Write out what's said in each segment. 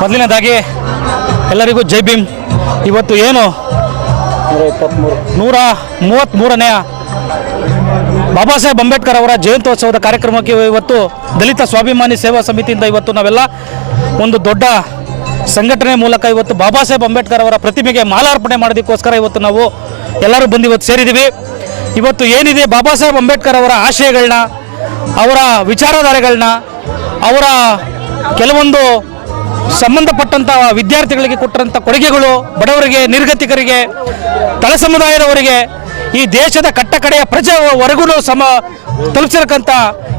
ಮೊದಲನೇದಾಗಿ ಎಲ್ಲರಿಗೂ ಜೈ ಭೀಮ್ ಇವತ್ತು ಏನು ನೂರ ಮೂವತ್ತ್ಮೂರನೆಯ ಬಾಬಾ ಸಾಹೇಬ್ ಅಂಬೇಡ್ಕರ್ ಅವರ ಜಯಂತ್ಯೋತ್ಸವದ ಕಾರ್ಯಕ್ರಮಕ್ಕೆ ಇವತ್ತು ದಲಿತ ಸ್ವಾಭಿಮಾನಿ ಸೇವಾ ಸಮಿತಿಯಿಂದ ಇವತ್ತು ನಾವೆಲ್ಲ ಒಂದು ದೊಡ್ಡ ಸಂಘಟನೆ ಮೂಲಕ ಇವತ್ತು ಬಾಬಾ ಸಾಹೇಬ್ ಅಂಬೇಡ್ಕರ್ ಅವರ ಪ್ರತಿಮೆಗೆ ಮಾಲಾರ್ಪಣೆ ಮಾಡೋದಕ್ಕೋಸ್ಕರ ಇವತ್ತು ನಾವು ಎಲ್ಲರೂ ಬಂದು ಇವತ್ತು ಸೇರಿದ್ದೀವಿ. ಇವತ್ತು ಏನಿದೆ ಬಾಬಾ ಸಾಹೇಬ್ ಅಂಬೇಡ್ಕರ್ ಅವರ ಆಶಯಗಳನ್ನ, ಅವರ ವಿಚಾರಧಾರೆಗಳನ್ನ, ಅವರ ಕೆಲವೊಂದು ಸಂಬಂಧಪಟ್ಟಂಥ ವಿದ್ಯಾರ್ಥಿಗಳಿಗೆ ಕೊಟ್ಟಂಥ ಕೊಡುಗೆಗಳು ಬಡವರಿಗೆ, ನಿರ್ಗತಿಕರಿಗೆ, ತಳ ಸಮುದಾಯದವರಿಗೆ, ಈ ದೇಶದ ಕಟ್ಟಕಡೆಯ ಪ್ರಜೆವರೆಗೂ ಸಮ ತಲುಪಿಸಿರಕ್ಕಂಥ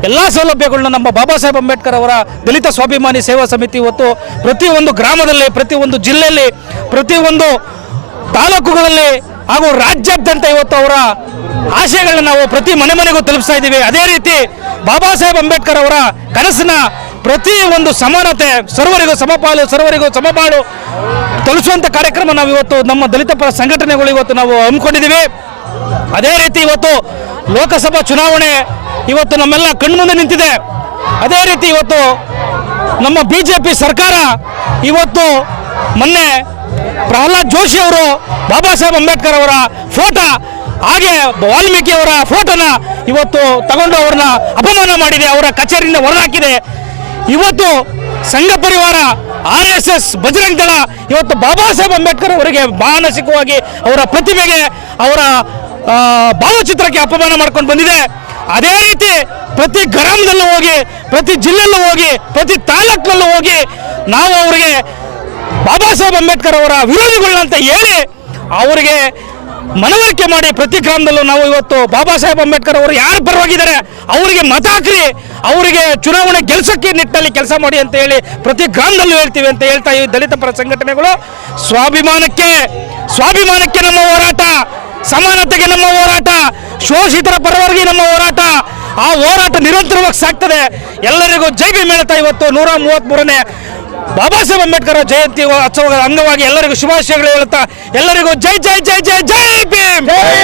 ಎಲ್ಲ ಸೌಲಭ್ಯಗಳನ್ನ ನಮ್ಮ ಬಾಬಾ ಸಾಹೇಬ್ ಅಂಬೇಡ್ಕರ್ ಅವರ ದಲಿತ ಸ್ವಾಭಿಮಾನಿ ಸೇವಾ ಸಮಿತಿ ಇವತ್ತು ಪ್ರತಿಯೊಂದು ಗ್ರಾಮದಲ್ಲಿ, ಪ್ರತಿಯೊಂದು ಜಿಲ್ಲೆಯಲ್ಲಿ, ಪ್ರತಿಯೊಂದು ತಾಲೂಕುಗಳಲ್ಲಿ ಹಾಗೂ ರಾಜ್ಯಾದ್ಯಂತ ಇವತ್ತು ಅವರ ಆಶಯಗಳನ್ನ ನಾವು ಪ್ರತಿ ಮನೆ ಮನೆಗೂ ತಲುಪಿಸ್ತಾ ಇದ್ದೀವಿ. ಅದೇ ರೀತಿ ಬಾಬಾ ಸಾಹೇಬ್ ಅಂಬೇಡ್ಕರ್ ಅವರ ಕನಸಿನ ಪ್ರತಿ ಒಂದು ಸಮಾನತೆ ಸರ್ವರಿಗೂ ಸಮಪಾಲು ಸರ್ವರಿಗೂ ಸಮಪಾಲು ತಲುಪಿಸುವಂಥ ಕಾರ್ಯಕ್ರಮ ನಾವು ಇವತ್ತು ನಮ್ಮ ದಲಿತ ಪರ ಸಂಘಟನೆಗಳು ಇವತ್ತು ನಾವು ಹಮ್ಮಿಕೊಂಡಿದ್ದೀವಿ. ಅದೇ ರೀತಿ ಇವತ್ತು ಲೋಕಸಭಾ ಚುನಾವಣೆ ಇವತ್ತು ನಮ್ಮೆಲ್ಲ ಕಣ್ಮುಂದೆ ನಿಂತಿದೆ. ಅದೇ ರೀತಿ ಇವತ್ತು ನಮ್ಮ ಬಿ ಜೆ ಪಿ ಸರ್ಕಾರ ಇವತ್ತು ಮೊನ್ನೆ ಪ್ರಹ್ಲಾದ್ ಜೋಶಿ ಅವರು, ಬಾಬಾ ಸಾಹೇಬ್ ಅಂಬೇಡ್ಕರ್ ಅವರ ಫೋಟೋ, ಹಾಗೆ ವಾಲ್ಮೀಕಿ ಅವರ ಫೋಟೋನ ಇವತ್ತು ತಗೊಂಡು ಅವ್ರನ್ನ ಅಪಮಾನ ಮಾಡಿದೆ, ಅವರ ಕಚೇರಿಯಿಂದ ಹೊರಹಾಕಿದೆ. ಇವತ್ತು ಸಂಘ ಪರಿವಾರ, ಆರ್ ಎಸ್ ಎಸ್, ಬಜರಂಗ್ ದಳ, ಇವತ್ತು ಬಾಬಾ ಸಾಹೇಬ್ ಅಂಬೇಡ್ಕರ್ ಅವರಿಗೆ ಮಾನಸಿಕವಾಗಿ ಅವರ ಪ್ರತಿಭೆಗೆ ಅವರ ಭಾವಚಿತ್ರಕ್ಕೆ ಅಪಮಾನ ಮಾಡ್ಕೊಂಡು ಬಂದಿದೆ. ಅದೇ ರೀತಿ ಪ್ರತಿ ಗ್ರಾಮದಲ್ಲೂ ಹೋಗಿ, ಪ್ರತಿ ಜಿಲ್ಲೆಯಲ್ಲೂ ಹೋಗಿ, ಪ್ರತಿ ತಾಲೂಕಿನಲ್ಲೂ ಹೋಗಿ ನಾವು ಅವರಿಗೆ ಬಾಬಾ ಸಾಹೇಬ್ ಅಂಬೇಡ್ಕರ್ ಅವರ ವಿರೋಧಿಗಳಂತ ಹೇಳಿ ಅವರಿಗೆ ಮನವರಿಕೆ ಮಾಡಿ ಪ್ರತಿ ಗ್ರಾಮದಲ್ಲೂ ನಾವು ಇವತ್ತು ಬಾಬಾ ಸಾಹೇಬ್ ಅಂಬೇಡ್ಕರ್ ಅವರು ಯಾರು ಪರವಾಗಿದ್ದಾರೆ ಅವರಿಗೆ ಮತ ಹಾಕ್ರಿ, ಅವರಿಗೆ ಚುನಾವಣೆ ಗೆಲ್ಸಕ್ಕೆ ನಿಟ್ಟಲ್ಲಿ ಕೆಲಸ ಮಾಡಿ ಅಂತ ಹೇಳಿ ಪ್ರತಿ ಗ್ರಾಮದಲ್ಲೂ ಹೇಳ್ತೀವಿ ಅಂತ ಹೇಳ್ತಾ ಈ ದಲಿತ ಪರ ಸಂಘಟನೆಗಳು. ಸ್ವಾಭಿಮಾನಕ್ಕೆ ಸ್ವಾಭಿಮಾನಕ್ಕೆ ನಮ್ಮ ಹೋರಾಟ, ಸಮಾನತೆಗೆ ನಮ್ಮ ಹೋರಾಟ, ಶೋಷಿತರ ಪರವಾಗಿ ನಮ್ಮ ಹೋರಾಟ, ಆ ಹೋರಾಟ ನಿರಂತರವಾಗಿ ಸಾಗ್ತದೆ. ಎಲ್ಲರಿಗೂ ಜೈ ಭೀಮ್ ಹೇಳ್ತಾ ಇವತ್ತು ನೂರ ಮೂವತ್ತ್ಮೂರನೇ ಬಾಬಾ ಸಾಹೇಬ್ ಅಂಬೇಡ್ಕರ್ ಜಯಂತಿ ಉತ್ಸವದ ಅಂಗವಾಗಿ ಎಲ್ಲರಿಗೂ ಶುಭಾಶಯಗಳು ಹೇಳುತ್ತಾ ಎಲ್ಲರಿಗೂ ಜೈ ಜೈ ಜೈ ಜೈ ಜೈ! ಭೀಮ್ ಜೈ ಜೈ